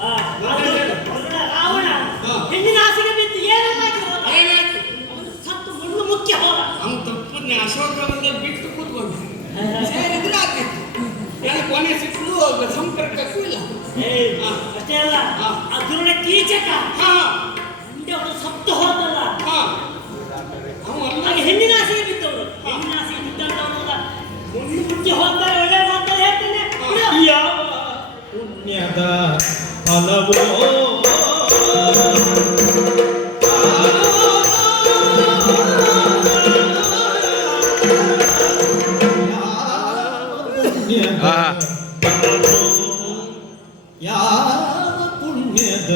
ಆ, ಅದು ರಾವಣ ಹೆಣ್ಣಿನ ಆಸೆಗೆ ಬಿದ್ದು ಏನಾಗಿ ಹೋದ? ಏನಾಯ್ತು? ಅವನು ಸತ್ತು ಮುಳ್ಳು ಮುಖ್ಯ ಹೋದ. ಅವನು ತಪ್ಪನ್ನೇ ಅಶೋಕವನ್ನೇ ಬಿಟ್ಟು ಕೂತ್ಕೊಂಡ ಸೇರಿದ್ರೆ ಆಗ್ತಿತ್ತು. ನನಗೆ ಕೊನೆ ಸಿಕ್ಕಲು ಸಂಪರ್ಕಕ್ಕೂ ಇಲ್ಲ. ಅಷ್ಟೇ ಅಲ್ಲ, ಆ ದುರುಳ ಕೀಚಕ ಮುಂದೆ ಅವನು ಸತ್ತು ಹೋದಲ್ಲ, ಹಾಗೆ ಹೆಣ್ಣಿನ ಆಸೆಗೆ ಬಿದ್ದವರು. ಹೆಣ್ಣಿನ ಆಸೆಗೆ ಬಿದ್ದಂತವನಲ್ಲ, ಮುಳ್ಳು ಮುಖ್ಯ ಹೋಗ್ತಾರೆ. ಒಳ್ಳೆ ಮಾತಲ್ಲಿ ಹೇಳ್ತೇನೆ. ಯಾವ ಪುಣ್ಯದ ಫಲವೋ ಯಾವ ಪುಣ್ಯದ